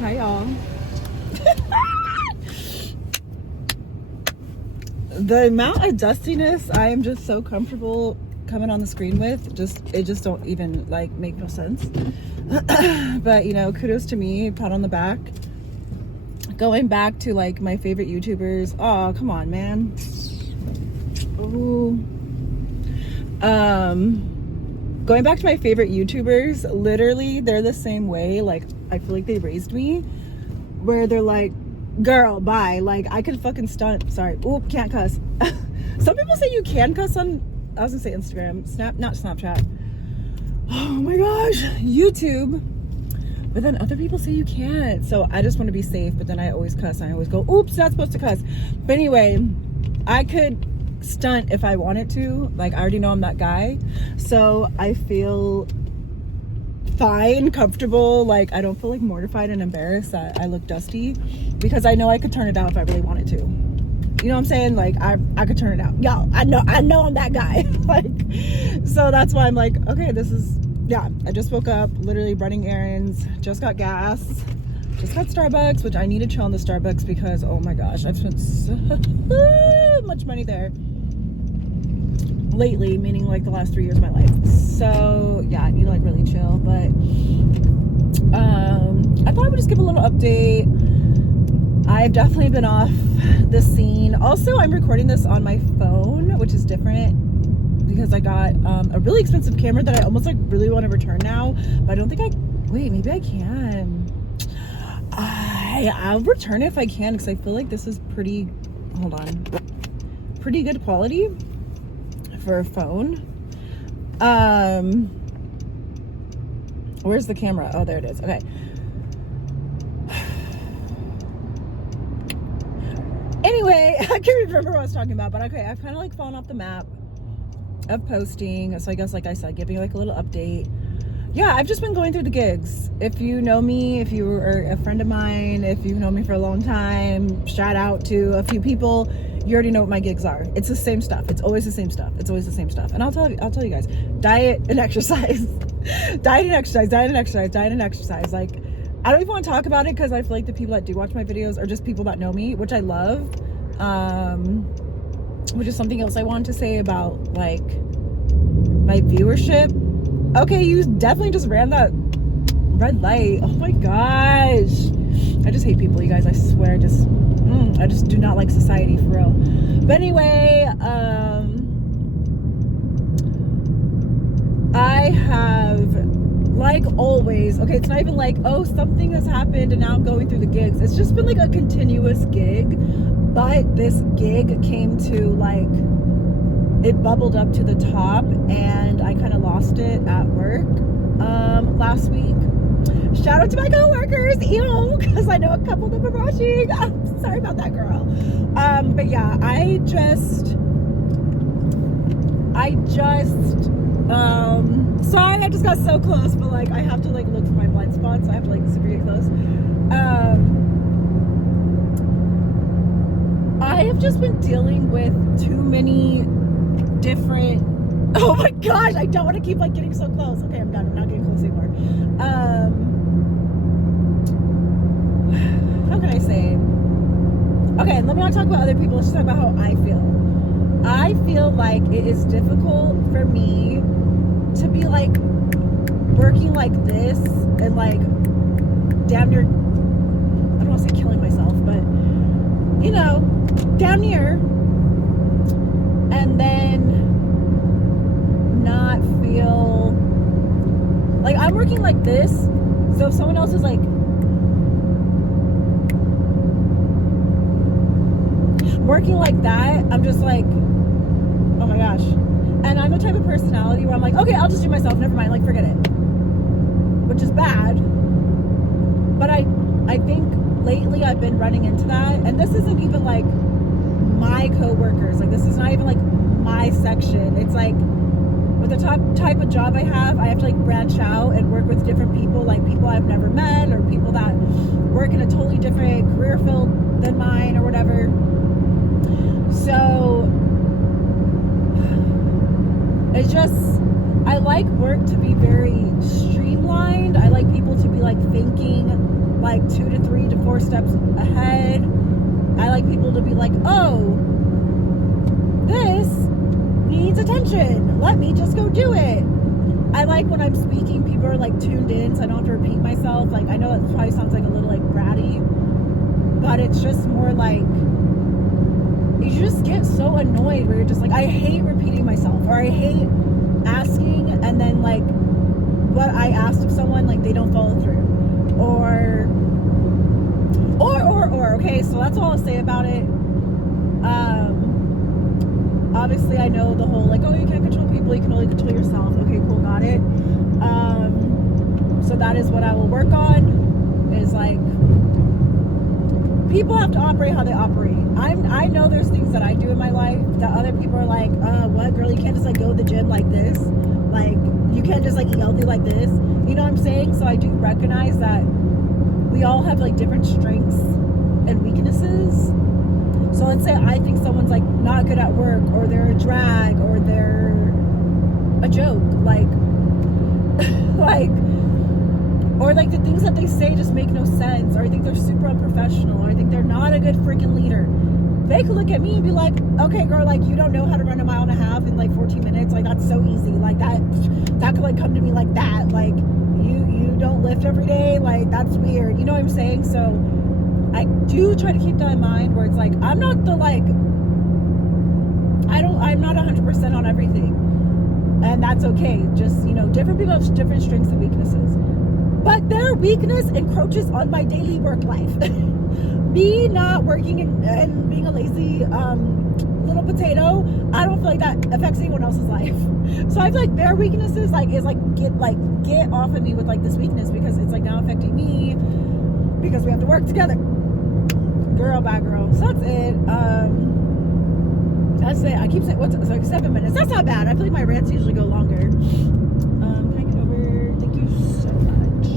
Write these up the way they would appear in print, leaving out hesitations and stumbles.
Hi, y'all. The amount of dustiness I am just so comfortable coming on the screen with, it just don't even like make no sense. But you know, kudos to me, pat on the back. Going back to like my favorite YouTubers. Oh, come on, man. Ooh. Going back to my favorite YouTubers, literally they're the same way. Like, I feel like they raised me, where they're like, girl, bye. Like, I could fucking stunt. Sorry. Ooh, can't cuss. Some people say you can cuss on, I was gonna say Instagram, not Snapchat. Oh my gosh, YouTube. But then other people say you can't. So I just want to be safe, but then I always cuss. I always go, oops, not supposed to cuss. But anyway, I could stunt if I wanted to. Like, I already know I'm that guy. So I feel fine, comfortable. Like, I don't feel like mortified and embarrassed that I look dusty, because I know I could turn it out if I really wanted to. You know what I'm saying? Like, I could turn it out. Yo, I know I'm that guy. Like, so that's why I'm like, okay, this is, yeah, I just woke up, literally running errands, just got gas, just got Starbucks, which I need to chill on the Starbucks because, oh my gosh, I've spent so much money there lately, meaning like the last 3 years of my life. So yeah, I need to like really chill. But I thought I would just give a little update. I've definitely been off the scene. Also, I'm recording this on my phone, which is different because I got a really expensive camera that I almost like really want to return now, but I don't think wait, maybe I can. I'll return it if I can, because I feel like this is pretty good quality for a phone. Where's the camera? Oh, there it is. Okay. Anyway, I can't remember what I was talking about, but okay, I've kind of like fallen off the map of posting. So I guess, like I said, giving like a little update. Yeah, I've just been going through the gigs. If you know me, if you are a friend of mine, if you've known me for a long time, shout out to a few people. You already know what my gigs are. It's the same stuff. It's always the same stuff. It's always the same stuff. And I'll tell you guys, diet and exercise. Diet and exercise, diet and exercise, diet and exercise. Like, I don't even want to talk about it because I feel like the people that do watch my videos are just people that know me, which I love. Which is something else I wanted to say about like my viewership. Okay, you definitely just ran that red light. Oh my gosh. I just hate people, you guys. I swear, I just do not like society, for real. But anyway, I have, like always, okay, it's not even like, oh, something has happened and now I'm going through the gigs. It's just been like a continuous gig. But this gig came to like, it bubbled up to the top and I kind of lost it at work last week. Shout out to my coworkers, because I know a couple of them are watching. I'm sorry about that, girl. But yeah, I just sorry, I just got so close, but like I have to like look for my blind spots. So I have to like super get close. I have just been dealing with too many different, oh my gosh, I don't want to keep like getting so close. Okay, I'm done. I'm not getting close anymore. How can I say? Okay, let me not talk about other people. Let's just talk about how I feel. I feel like it is difficult for me to be like working like this and like damn near, I don't want to say killing myself, but you know, down near, and then not feel like I'm working like this. So if someone else is like working like that, I'm just like, oh my gosh. And I'm the type of personality where I'm like, okay, I'll just do myself, never mind, like forget it, which is bad. But I think lately I've been running into that, and this isn't even like my co-workers, like this is not even like my section. It's like with the type of job I have to like branch out and work with different people, like people I've never met or people that work in a totally different career field than mine or whatever. So it's just, I like work to be very streamlined. I like people to be like thinking like 2 to 3 to 4 steps ahead. I like people to be like, oh, this needs attention. Let me just go do it. I like when I'm speaking, people are like tuned in, so I don't have to repeat myself. Like, I know that probably sounds like a little like bratty, but it's just more like, you just get so annoyed where you're just like, I hate repeating myself, or I hate asking and then like what I asked of someone, like they don't follow through, or okay, so that's all I'll say about it. Obviously I know the whole like, oh, you can't control people, you can only control yourself. Okay, cool, got it. So that is what I will work on, is like, people have to operate how they operate. I know there's things that I do in my life that other people are like, what, girl, you can't just like go to the gym like this, like you can't just like eat healthy like this, you know what I'm saying? So I do recognize that we all have like different strengths and weaknesses. So let's say I think someone's like not good at work, or they're a drag, or they're a joke, like like, or like the things that they say just make no sense, or I think they're super unprofessional, or I think they're not a good freaking leader. They could look at me and be like, okay, girl, like you don't know how to run 1.5 miles in like 14 minutes. Like that's so easy. Like that could like come to me like that. Like you don't lift every day. Like that's weird. You know what I'm saying? So I do try to keep that in mind, where it's like, I'm not the like, I'm not 100% on everything. And that's okay. Just, you know, different people have different strengths and weaknesses. But their weakness encroaches on my daily work life. Me not working and being a lazy little potato, I don't feel like that affects anyone else's life. So I feel like their weaknesses get off of me with like this weakness, because it's like now affecting me, because we have to work together. Girl, bad girl. So that's it. That's it. I keep saying, what's like 7 minutes. That's not bad. I feel like my rants usually go longer. Can I get over? Thank you so much.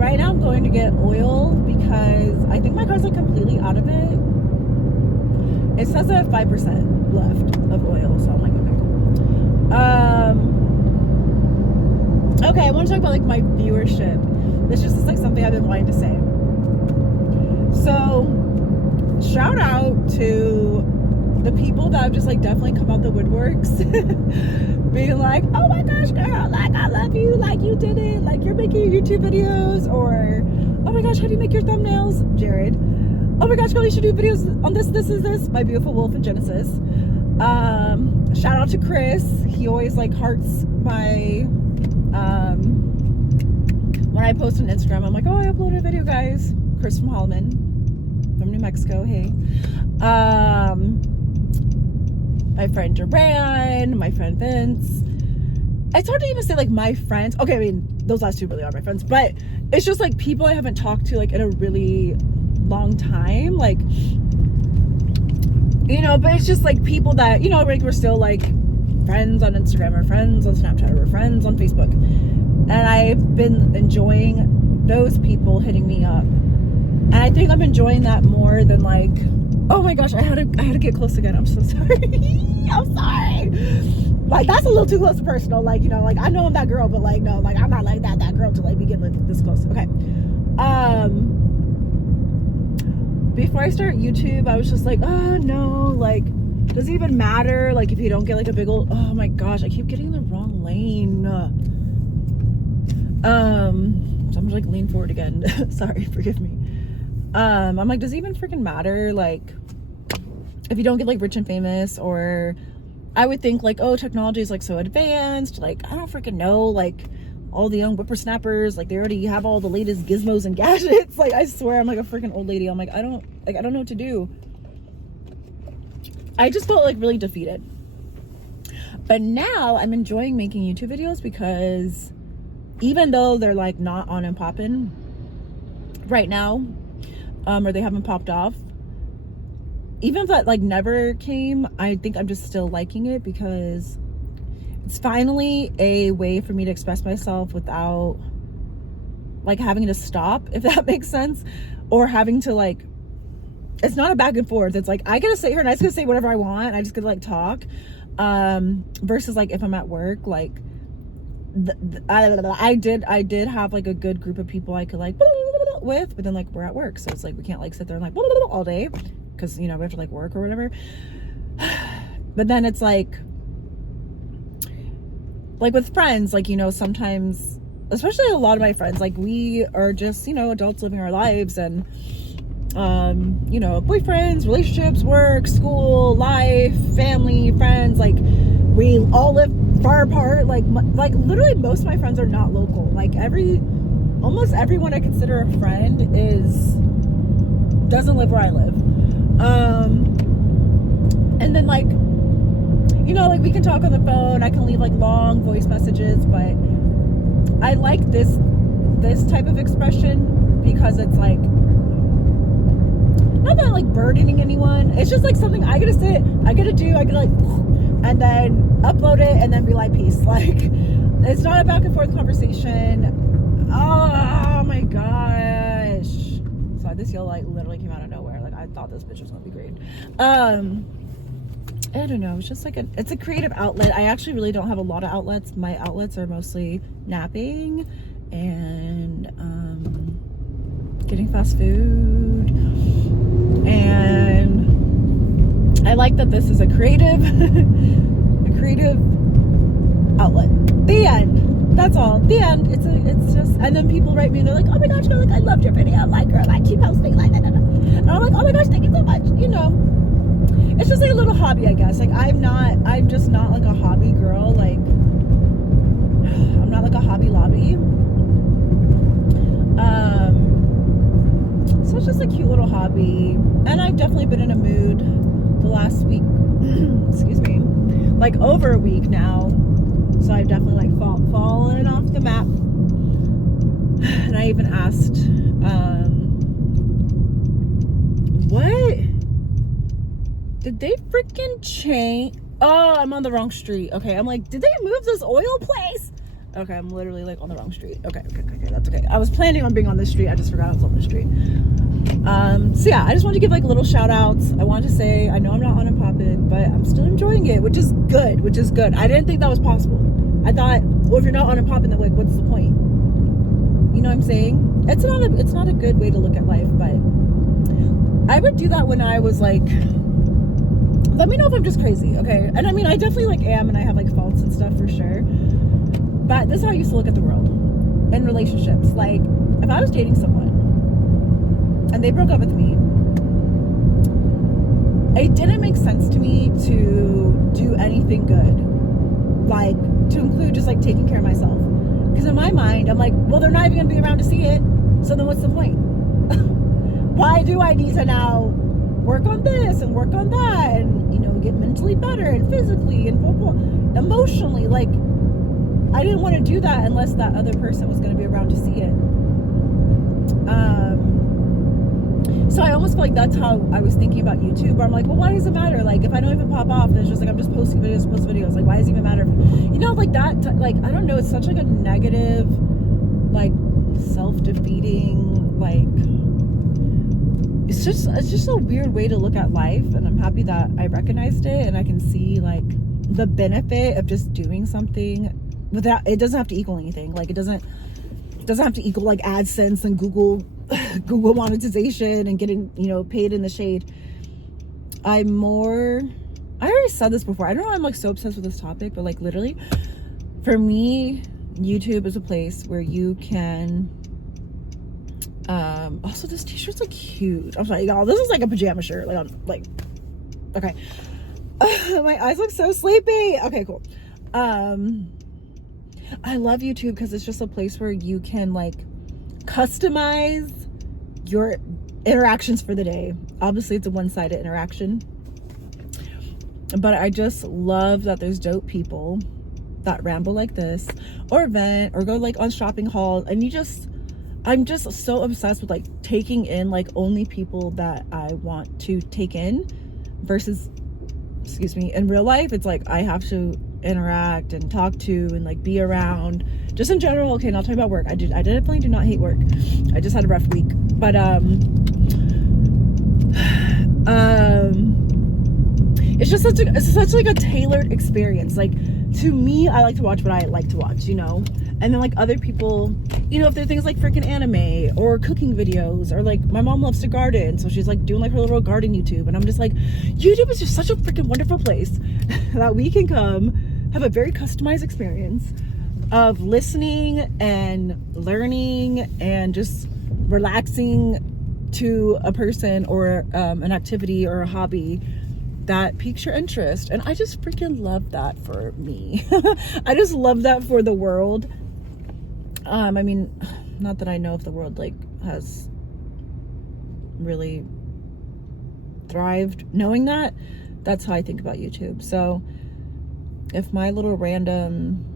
Right now I'm going to get oil because I think my car's like completely out of it. It says I have 5% left of oil, so I'm like, okay, cool. Okay, I want to talk about like my viewership. This just is like something I've been wanting to say. So, shout out to the people that have just like definitely come out the woodworks, being like, oh my gosh, girl, like I love you, like you did it, like you're making your YouTube videos, or oh my gosh, how do you make your thumbnails, Jared? Oh my gosh, girl, you should do videos on this, my beautiful wolf in Genesis. Shout out to Chris. He always like hearts my when I post on Instagram. I'm like, oh, I uploaded a video, guys. Chris from Holloman, from New Mexico. Hey. My friend Duran, my friend Vince. It's hard to even say like my friends. Okay, I mean those last two really are my friends, but it's just like people I haven't talked to like in a really long time, like, you know. But it's just like people that, you know, like we're still like friends on Instagram, or friends on Snapchat, or friends on Facebook, and I've been enjoying those people hitting me up, and I think I'm enjoying that more than like, oh my gosh, I had to get close again, I'm so sorry. I'm sorry, like that's a little too close to personal, like, you know, like I know I'm that girl, but like no, like I'm not like that girl to like be getting like this close. Okay. Before I start YouTube, I was just like, oh no, like, does it even matter? Like, if you don't get like a big old, oh my gosh, I keep getting the wrong lane. So I'm gonna like lean forward again. Sorry, forgive me. I'm like, does it even freaking matter? Like, if you don't get like rich and famous, or I would think like, oh, technology is like so advanced. Like, I don't freaking know, like, all the young whippersnappers, like they already have all the latest gizmos and gadgets. Like I swear I'm like a freaking old lady. I'm like, I don't know what to do. I just felt like really defeated. But now I'm enjoying making YouTube videos, because even though they're like not on and popping right now, or they haven't popped off, even if that like never came, I think I'm just still liking it, because it's finally a way for me to express myself without like having to stop, if that makes sense, or having to like, it's not a back and forth. It's like, I get to sit here and I just get to say whatever I want. I just get to like talk, versus like if I'm at work, like I did have like a good group of people I could like with, but then like we're at work, so it's like we can't like sit there and like all day because you know we have to like work or whatever. But then it's like with friends, like, you know, sometimes, especially a lot of my friends, like we are just, you know, adults living our lives, and you know, boyfriends, relationships, work, school, life, family, friends, like we all live far apart. Like literally most of my friends are not local. Like almost everyone I consider a friend doesn't live where I live. And then like, you know, like we can talk on the phone, I can leave like long voice messages, but I like this type of expression because it's like not that like burdening anyone. It's just like something I gotta sit, I gotta do, I gotta like, and then upload it and then be like, peace. Like, it's not a back and forth conversation. Oh my gosh. Sorry, this yellow light literally came out of nowhere. Like, I thought this bitch was gonna be great. I don't know. It's just like it's a creative outlet. I actually really don't have a lot of outlets. My outlets are mostly napping and getting fast food. And I like that this is a creative outlet. The end. That's all. The end. It's just, and then people write me and they're like, oh my gosh, girl, like I loved your video. Like, girl, I keep posting like that. And I'm like, oh my gosh, thank you so much. You know, it's just like a little hobby, I guess. Like I'm just not like a hobby girl. Like I'm not like a Hobby Lobby. So it's just a cute little hobby. And I've definitely been in a mood the last week. Excuse me. Like over a week now. So I've definitely like fallen off the map. And I even asked, what? Did they freaking change? Oh, I'm on the wrong street. Okay, I'm like, did they move this oil place? Okay, I'm literally like on the wrong street. Okay, that's okay. I was planning on being on this street. I just forgot I was on this street. So yeah, I just wanted to give like little shout outs. I wanted to say, I know I'm not on and poppin', but I'm still enjoying it, which is good. I didn't think that was possible. I thought, well, if you're not on and poppin', then like, what's the point? You know what I'm saying? It's not a good way to look at life, but I would do that when I was like, let me know if I'm just crazy, okay? And I mean, I definitely like am, and I have like faults and stuff for sure. But this is how I used to look at the world and relationships. Like, if I was dating someone and they broke up with me, it didn't make sense to me to do anything good. Like, to include just like taking care of myself. Because in my mind, I'm like, well, they're not even gonna be around to see it. So then what's the point? Why do I need to now work on this and work on that and, you know, get mentally better and physically and blah, blah, emotionally? Like, I didn't want to do that unless that other person was going to be around to see it. So I almost feel like that's how I was thinking about YouTube, where I'm like, well, why does it matter? Like, if I don't even pop off, then it's just like I'm just posting videos. Like, why does it even matter? You know, like that, like, I don't know, it's such like a negative, like, self-defeating, like, it's just a weird way to look at life. And I'm happy that I recognized it and I can see like the benefit of just doing something without, it doesn't have to equal anything. Like, it doesn't have to equal like AdSense and Google monetization and getting, you know, paid in the shade. I already said this before. I don't know why I'm like so obsessed with this topic, but like literally for me, YouTube is a place where you can, also this t-shirt's like huge. I'm sorry, y'all, this is like a pajama shirt. Like, I'm like, okay. My eyes look so sleepy. Okay, cool. I love YouTube because it's just a place where you can like customize your interactions for the day. Obviously it's a one-sided interaction, but I just love that there's dope people that ramble like this or vent or go like on shopping hauls, and I'm just so obsessed with like taking in like only people that I want to take in versus, excuse me, in real life it's like I have to interact and talk to and like be around just in general. Okay, not talking about work. I definitely do not hate work. I just had a rough week, but it's just such like a tailored experience. Like to me, I like to watch what I like to watch, you know? And then like other people, you know, if they're things like freaking anime or cooking videos, or like my mom loves to garden, so she's like doing like her little garden YouTube, and I'm just like, YouTube is just such a freaking wonderful place that we can come have a very customized experience of listening and learning and just relaxing to a person or an activity or a hobby that piques your interest. And I just freaking love that for me. I just love that for the world. I mean, not that I know if the world like has really thrived knowing that. That's how I think about YouTube. So if my little random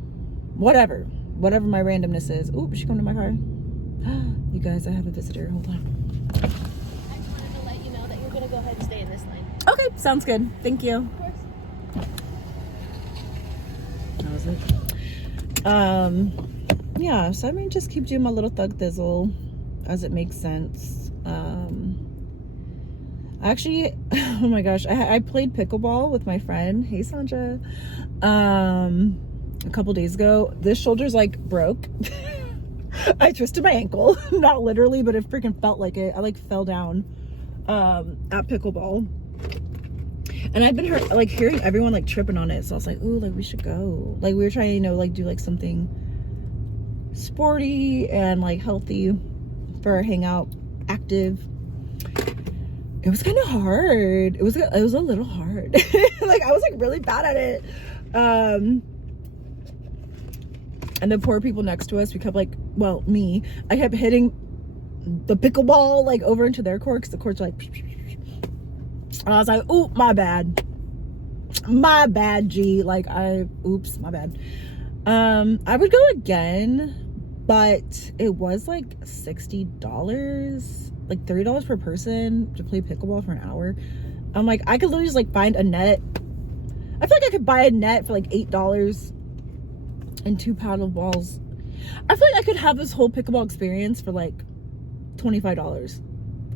whatever my randomness is, ooh, she come to my car. You guys, I have a visitor. Hold on. I just wanted to let you know that you're gonna go ahead and stay in this lane. Okay, sounds good. Thank you. Of course. That was it. Yeah, so I mean, just keep doing my little thug thizzle as it makes sense. Actually, oh my gosh, I played pickleball with my friend. Hey, Sandra. A couple days ago. This shoulder's like broke. I twisted my ankle. Not literally, but it freaking felt like it. I like fell down at pickleball. And I've been hearing everyone like tripping on it. So I was like, ooh, like we should go. Like we were trying, you know, like do like something sporty and like healthy for our hangout, active. It was kind of hard. It was a little hard. Like I was like really bad at it. And the poor people next to us, we kept like, well, me, I kept hitting the pickleball like over into their court because the courts are like, and I was like, ooh, my bad, G. Like oops, my bad. I would go again, but it was like $60, like $30 per person to play pickleball for an hour. I'm like, I could literally just like find a net. I feel like I could buy a net for like $8 and 2 paddle balls. I feel like I could have this whole pickleball experience for like $25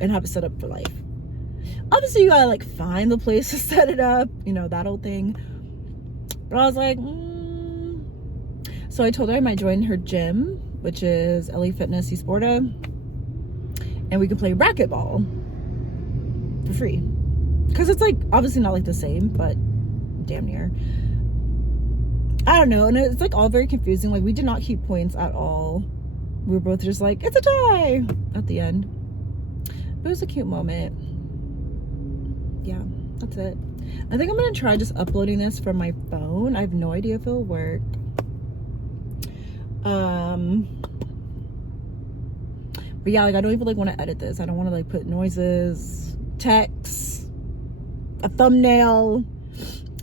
and have it set up for life. Obviously you gotta like find the place to set it up, you know, that old thing. But I was like, So I told her I might join her gym, which is LA Fitness Esporta, and we could play racquetball for free. Because it's like obviously not like the same, but damn near. I don't know, and it's like all very confusing. Like we did not keep points at all. We were both just like, it's a tie at the end. But it was a cute moment. Yeah, that's it. I think I'm gonna try just uploading this from my phone. I have no idea if it'll work. But yeah, like I don't even like want to edit this. I don't want to like put noises, text, a thumbnail.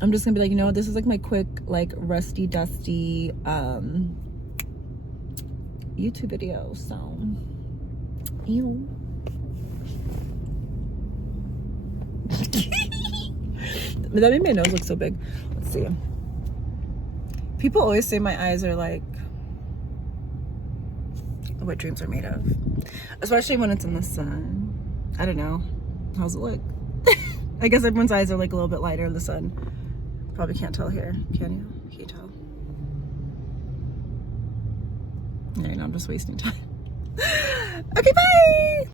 I'm just gonna be like, you know what, this is like my quick, like rusty dusty YouTube video. So ew. That made my nose look so big. Let's see. People always say my eyes are like what dreams are made of, especially when it's in the sun. I don't know. How's it look? I guess everyone's eyes are like a little bit lighter in the sun. Probably can't tell here. Can you? Can you tell? Yeah, no, I'm just wasting time. Okay, bye!